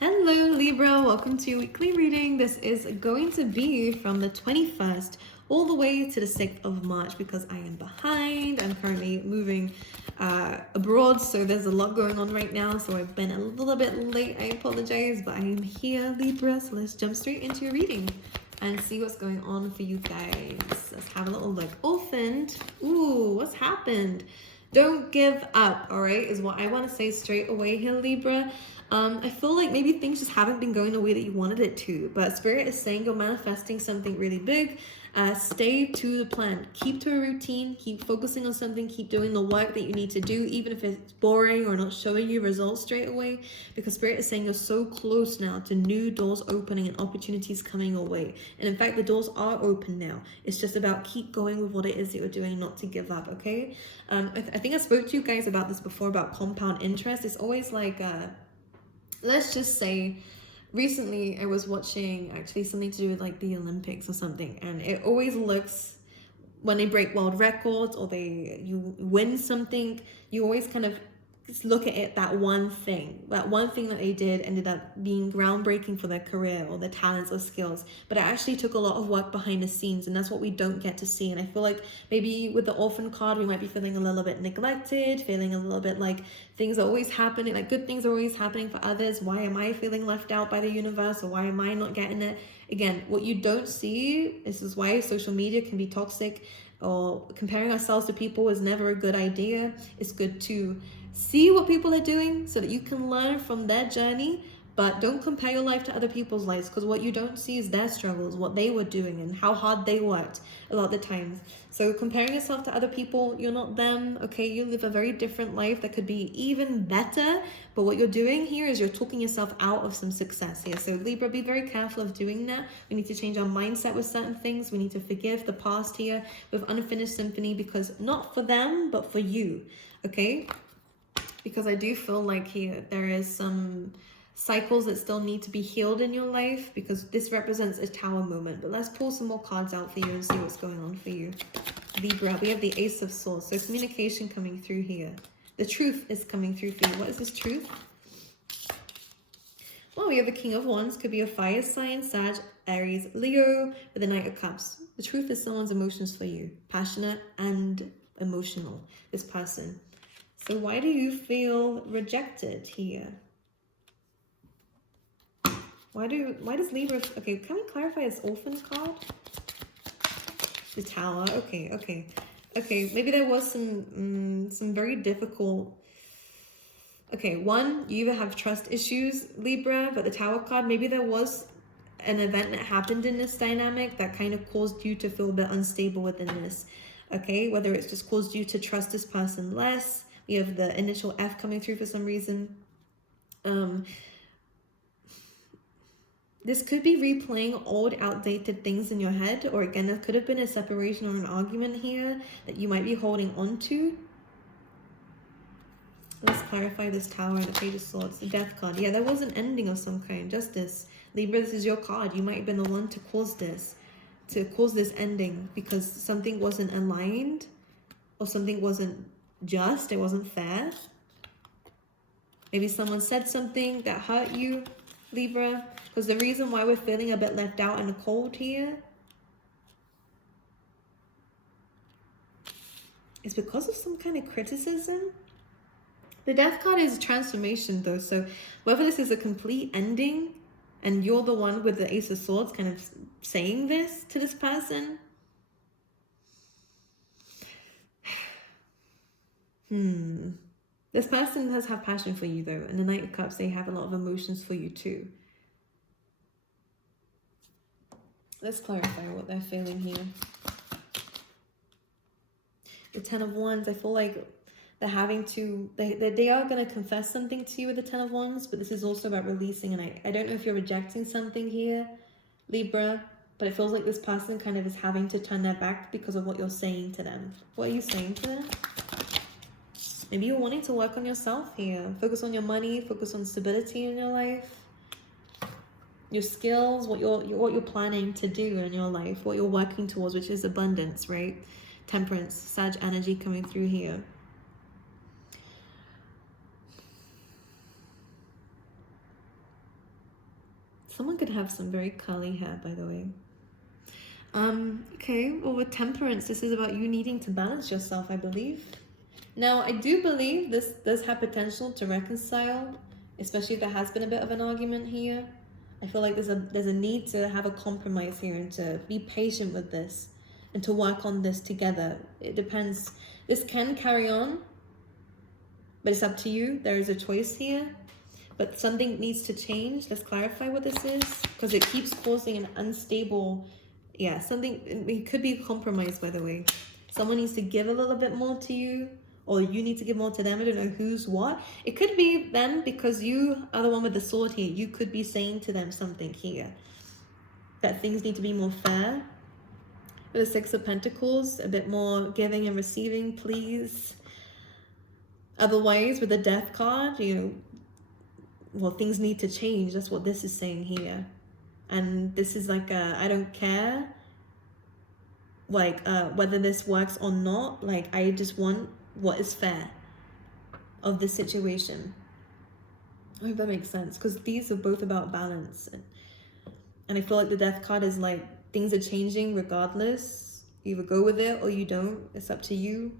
Hello Libra, welcome to your weekly reading. This is going to be from the 21st all the way to the 6th of March because I am behind. I'm currently moving abroad, so there's a lot going on right now, so I've been a little bit late. I apologize, but I am here, Libra, so let's jump straight into your reading and see what's going on for you guys. Let's have a little look. Orphaned. Ooh, what's happened? Don't give up, all right, is what I want to say straight away here, Libra. I feel like maybe things just haven't been going the way that you wanted it to, but Spirit is saying you're manifesting something really big. Stay to the plan. Keep to a routine. Keep focusing on something. Keep doing the work that you need to do, even if it's boring or not showing you results straight away, because Spirit is saying you're so close now to new doors opening and opportunities coming your way. And in fact, the doors are open now. It's just about keep going with what it is that you're doing, not to give up, okay? I think I spoke to you guys about this before, about compound interest. It's always like... let's just say recently I was watching actually something to do with like the Olympics or something, and it always looks, when they break world records or you win something, you always kind of just look at it, that one thing that they did ended up being groundbreaking for their career or their talents or skills, but it actually took a lot of work behind the scenes, and that's what we don't get to see. And I feel like maybe with the orphan card we might be feeling a little bit neglected, feeling a little bit like things are always happening, like good things are always happening for others. Why am I feeling left out by the universe, or why am I not getting it? Again, what you don't see, this is why social media can be toxic, or comparing ourselves to people is never a good idea. It's good to see what people are doing so that you can learn from their journey, but don't compare your life to other people's lives, because what you don't see is their struggles, what they were doing and how hard they worked a lot of the times. So comparing yourself to other people, you're not them, okay? You live a very different life that could be even better, but what you're doing here is you're talking yourself out of some success here. So Libra, be very careful of doing that. We need to change our mindset with certain things. We need to forgive the past here with Unfinished Symphony, because not for them, but for you, okay? Because I do feel like here there is some cycles that still need to be healed in your life, because this represents a tower moment. But let's pull some more cards out for you and see what's going on for you, Libra. We have the Ace of Swords, so communication coming through here. The truth is coming through for you. What is this truth? Well, we have the King of Wands, could be a fire sign, Sag, Aries, Leo, with the Knight of Cups. The truth is someone's emotions for you, passionate and emotional, this person. So why do you feel rejected here? Why does Libra... Okay, can we clarify this Orphan card? The Tower. Okay. Maybe there was some very difficult... Okay, one, you either have trust issues, Libra, but the Tower card, maybe there was an event that happened in this dynamic that kind of caused you to feel a bit unstable within this. Okay, whether it's just caused you to trust this person less. We have the initial F coming through for some reason. This could be replaying old, outdated things in your head, or again, there could have been a separation or an argument here that you might be holding on to. Let's clarify this Tower and the Page of Swords, the Death card. Yeah, there was an ending of some kind, justice. Libra, this is your card. You might have been the one to cause this ending, because something wasn't aligned or something wasn't just, it wasn't fair. Maybe someone said something that hurt you, Libra, because the reason why we're feeling a bit left out in the cold here is because of some kind of criticism. The Death card is transformation though, so whether this is a complete ending and you're the one with the Ace of Swords kind of saying this to this person, this person does have passion for you though, and the Knight of Cups, they have a lot of emotions for you too. Let's clarify what they're feeling here. The Ten of Wands, I feel like they're having to, they are going to confess something to you with the Ten of Wands, but this is also about releasing, and I don't know if you're rejecting something here, Libra, but it feels like this person kind of is having to turn their back because of what you're saying to them. What are you saying to them? Maybe you're wanting to work on yourself here. Focus on your money, focus on stability in your life, your skills, what you're planning to do in your life, what you're working towards, which is abundance, right? Temperance, Sag energy coming through here. Someone could have some very curly hair, by the way. Okay, well, with temperance, this is about you needing to balance yourself, I believe. Now, I do believe this does have potential to reconcile, especially if there has been a bit of an argument here. I feel like there's a need to have a compromise here and to be patient with this and to work on this together. It depends. This can carry on, but it's up to you. There is a choice here, but something needs to change. Let's clarify what this is, because it keeps causing an unstable, it could be a compromise, by the way. Someone needs to give a little bit more to you, or you need to give more to them. I don't know who's what. It could be them, because you are the one with the sword here. You could be saying to them something here, that things need to be more fair. With the Six of Pentacles, a bit more giving and receiving, please. Otherwise, with the Death card, things need to change. That's what this is saying here. And this is like I don't care, whether this works or not. I just want what is fair of this situation. I hope that makes sense, because these are both about balance. And I feel like the Death card is like, things are changing regardless. You either go with it or you don't. It's up to you.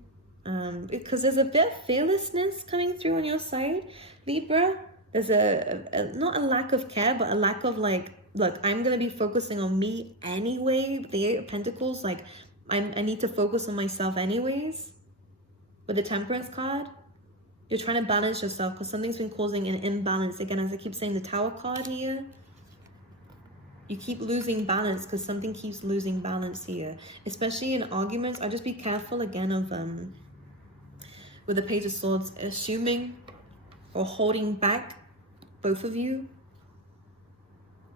Because there's a bit of fearlessness coming through on your side, Libra. There's a not a lack of care, but a lack of look, I'm going to be focusing on me anyway. The Eight of Pentacles, I need to focus on myself anyways. With the Temperance card, you're trying to balance yourself because something's been causing an imbalance. Again, as I keep saying, the Tower card here, you keep losing balance because something keeps losing balance here. Especially in arguments, I just be careful again of, with the Page of Swords, assuming or holding back both of you,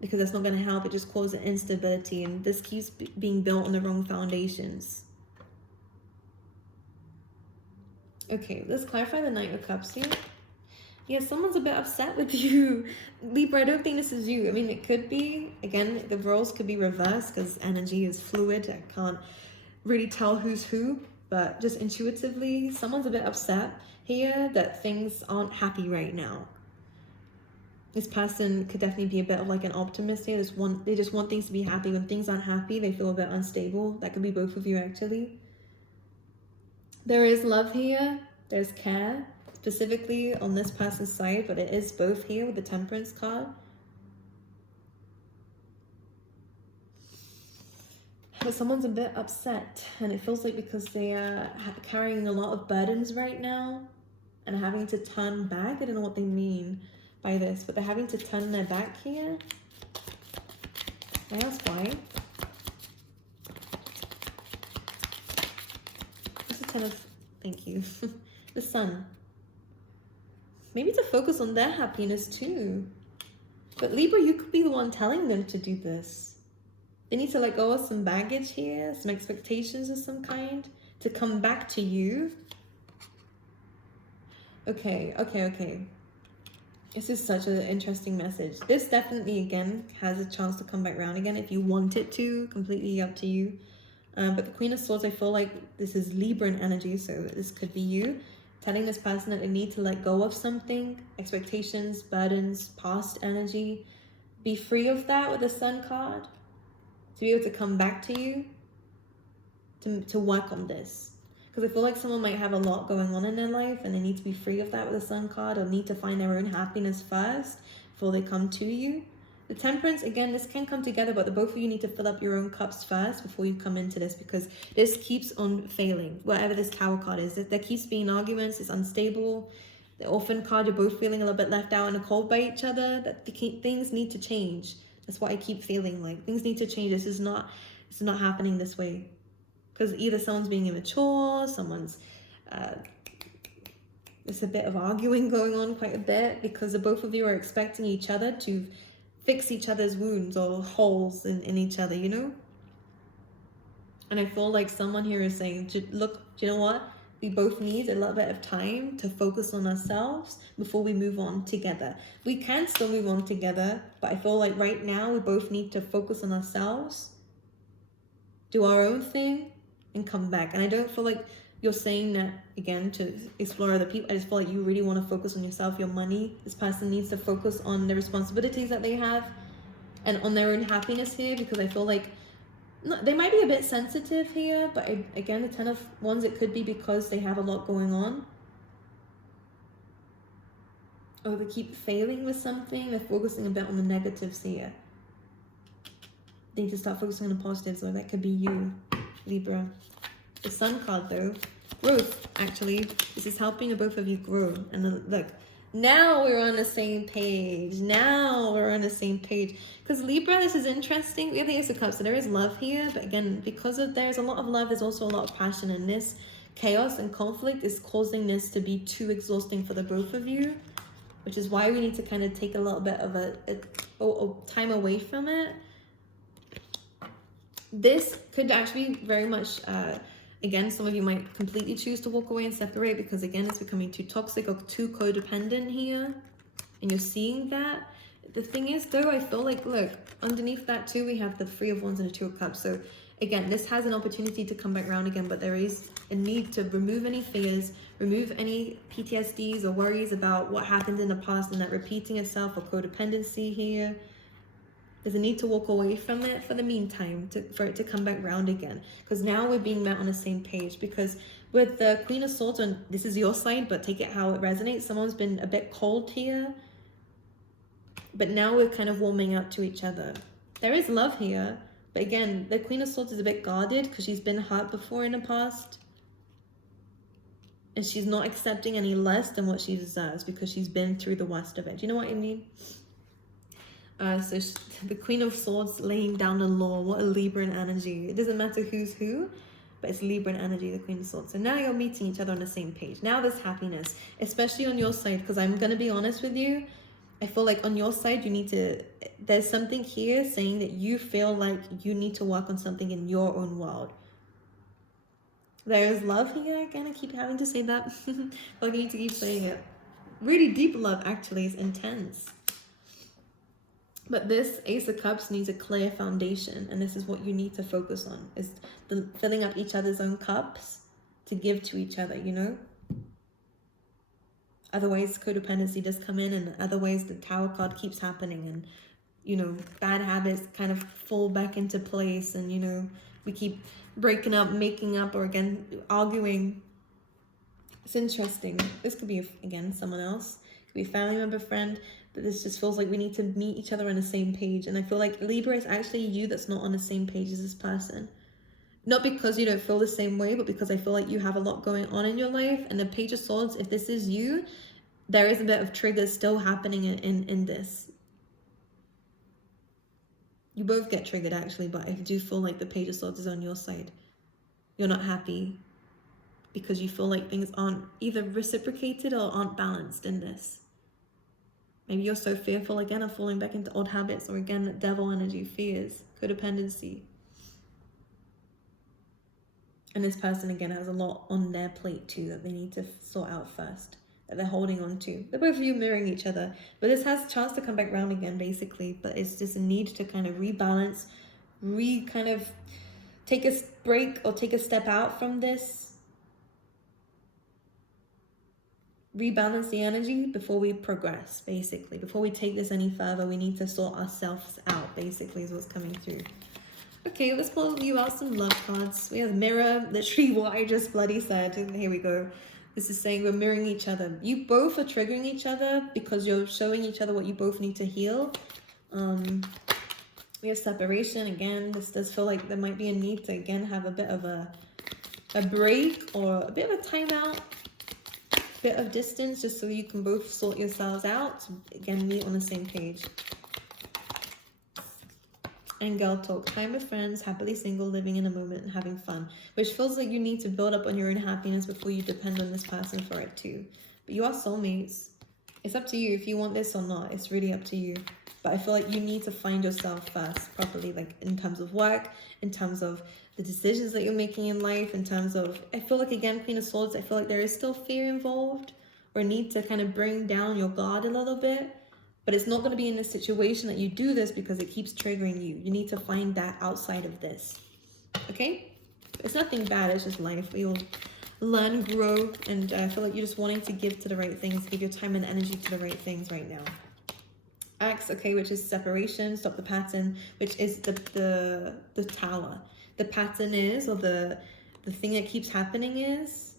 because that's not going to help. It just causes instability, and this keeps being built on the wrong foundations. Okay, let's clarify the Knight of Cups here. Yeah, someone's a bit upset with you, Libra. I don't think this is you. I mean, it could be. Again, the roles could be reversed because energy is fluid. I can't really tell who's who, but just intuitively, someone's a bit upset here that things aren't happy right now. This person could definitely be a bit of an optimist here. They just want things to be happy. When things aren't happy, they feel a bit unstable. That could be both of you, actually. There is love here. There's care, specifically on this person's side, but it is both here with the Temperance card. But someone's a bit upset, and it feels like because they are carrying a lot of burdens right now and having to turn back. I don't know what they mean by this, but they're having to turn their back here. Can I ask why? What's the Ten of... Thank you. The Sun. Maybe to focus on their happiness too. But Libra, you could be the one telling them to do this. They need to let go of some baggage here, some expectations of some kind, to come back to you. Okay. This is such an interesting message. This definitely, again, has a chance to come back around again if you want it to. Completely up to you. But the Queen of Swords, I feel like this is Libran energy, so this could be you telling this person that they need to let go of something, expectations, burdens, past energy. Be free of that with the Sun card. To be able to come back to you, to work on this. Because I feel like someone might have a lot going on in their life and they need to be free of that with the Sun card, or need to find their own happiness first before they come to you. The Temperance, again, this can come together, but the both of you need to fill up your own cups first before you come into this, because this keeps on failing. Whatever this Tower card is, there keeps being arguments, it's unstable. The Orphan card, you're both feeling a little bit left out in the cold by each other. That things need to change. That's what I keep feeling like. Things need to change. It's not happening this way. Because either someone's being immature, someone's... there's a bit of arguing going on quite a bit, because the both of you are expecting each other to fix each other's wounds or holes in each other, you know? And I feel like someone here is saying, look, do you know what? We both need a little bit of time to focus on ourselves before we move on together. We can still move on together, but I feel like right now we both need to focus on ourselves, do our own thing, and come back. And I don't feel like you're saying that, again, to explore other people. I just feel like you really want to focus on yourself, your money. This person needs to focus on the responsibilities that they have and on their own happiness here, because I feel like they might be a bit sensitive here, but again, the 10 of Wands, it could be because they have a lot going on. Or they keep failing with something. They're focusing a bit on the negatives here. They need to start focusing on the positives, or that could be you, Libra. The Sun card, though, growth, actually. This is helping the both of you grow. And then, look, now we're on the same page. Now we're on the same page. Because Libra, this is interesting. We have the Ace of Cups, so there is love here. But again, because of there's a lot of love, there's also a lot of passion in this. Chaos and conflict is causing this to be too exhausting for the both of you. Which is why we need to kind of take a little bit of a time away from it. This could actually very much, again, some of you might completely choose to walk away and separate, because again, it's becoming too toxic or too codependent here. And you're seeing that. The thing is, though, I feel like, look, underneath that too, we have the Three of Wands and the Two of Cups. So again, this has an opportunity to come back around again, but there is a need to remove any fears, remove any PTSDs or worries about what happened in the past and that repeating itself, or codependency here. There's a need to walk away from it for the meantime, for it to come back round again. Because now we're being met on the same page. Because with the Queen of Swords, and this is your side, but take it how it resonates. Someone's been a bit cold here. But now we're kind of warming up to each other. There is love here. But again, the Queen of Swords is a bit guarded because she's been hurt before in the past. And she's not accepting any less than what she deserves because she's been through the worst of it. Do you know what I mean? So the Queen of Swords laying down the law. What a Libran energy. It doesn't matter who's who, but it's Libran energy, the Queen of Swords. So now you're meeting each other on the same page. Now there's happiness, especially on your side, because I'm going to be honest with you. I feel like on your side, you need to, there's something here saying that you feel like you need to work on something in your own world. There is love here. Again, I keep having to say that. But I need to keep saying it. Really deep love, actually. It's intense. But this Ace of Cups needs a clear foundation. And this is what you need to focus on. Is filling up each other's own cups to give to each other, you know? Otherwise, codependency does come in. And otherwise, the Tower card keeps happening. And, you know, bad habits kind of fall back into place. And, you know, we keep breaking up, making up, or again, arguing. It's interesting. This could be, again, someone else. It could be a family member, friend. But this just feels like we need to meet each other on the same page. And I feel like Libra is actually you that's not on the same page as this person. Not because you don't feel the same way, but because I feel like you have a lot going on in your life. And the Page of Swords, if this is you, there is a bit of triggers still happening in this. You both get triggered, actually, but I do feel like the Page of Swords is on your side. You're not happy because you feel like things aren't either reciprocated or aren't balanced in this. Maybe you're so fearful, again, of falling back into old habits, or again, devil energy, fears, codependency. And this person, again, has a lot on their plate, too, that they need to sort out first, that they're holding on to. They're both of you mirroring each other. But this has a chance to come back round again, basically. But it's just a need to kind of rebalance, kind of take a break or take a step out from this. Rebalance the energy before we progress, basically. Before we take this any further, we need to sort ourselves out, basically, is what's coming through. Okay, let's pull you out some love cards. We have Mirror, literally what I just bloody said. Here we go. This is saying we're mirroring each other. You both are triggering each other because you're showing each other what you both need to heal. We have separation. Again, this does feel like there might be a need to, again, have a bit of a break or a bit of a timeout. Bit of distance just so you can both sort yourselves out. Again, meet on the same page. And girl talk. Time with friends, happily single, living in a moment and having fun. Which feels like you need to build up on your own happiness before you depend on this person for it too. But you are soulmates. It's up to you if you want this or not. It's really up to you. But I feel like you need to find yourself first properly, like in terms of work, in terms of the decisions that you're making in life, in terms of, I feel like, again, Queen of Swords, I feel like there is still fear involved or need to kind of bring down your guard a little bit. But it's not going to be in this situation that you do this because it keeps triggering you. You need to find that outside of this. Okay? It's nothing bad. It's just life. We all learn, grow, and I feel like you're just wanting to give to the right things, give your time and energy to the right things right now. X, okay, which is separation, stop the pattern, which is the tower. The pattern is, or the thing that keeps happening is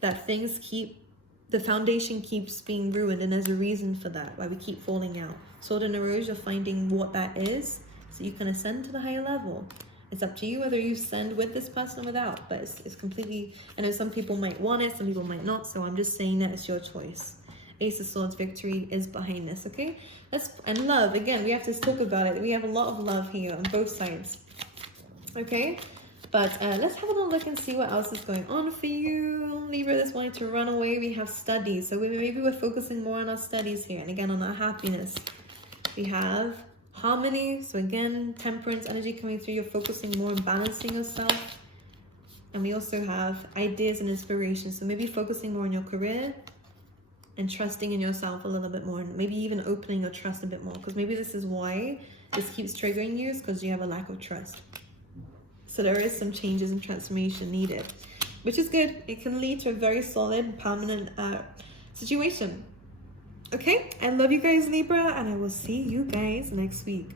that the foundation keeps being ruined, and there's a reason for that, why we keep falling out. Sword in the Rose, you're finding what that is, so you can ascend to the higher level. It's up to you whether you ascend with this person or without, but it's completely, I know some people might want it, some people might not, so I'm just saying that it's your choice. Ace of Swords, victory is behind this, okay? And love, again, we have to talk about it. We have a lot of love here on both sides, okay? But let's have a little look and see what else is going on for you. Libra that's wanting to run away, we have studies. So maybe we're focusing more on our studies here, and again, on our happiness. We have harmony, so again, temperance energy coming through. You're focusing more on balancing yourself. And we also have ideas and inspiration, so maybe focusing more on your career and trusting in yourself a little bit more, and maybe even opening your trust a bit more, because maybe this is why this keeps triggering you, is because you have a lack of trust. So there is some changes and transformation needed, which is good. It can lead to a very solid, permanent situation. Okay, I love you guys, Libra, and I will see you guys next week.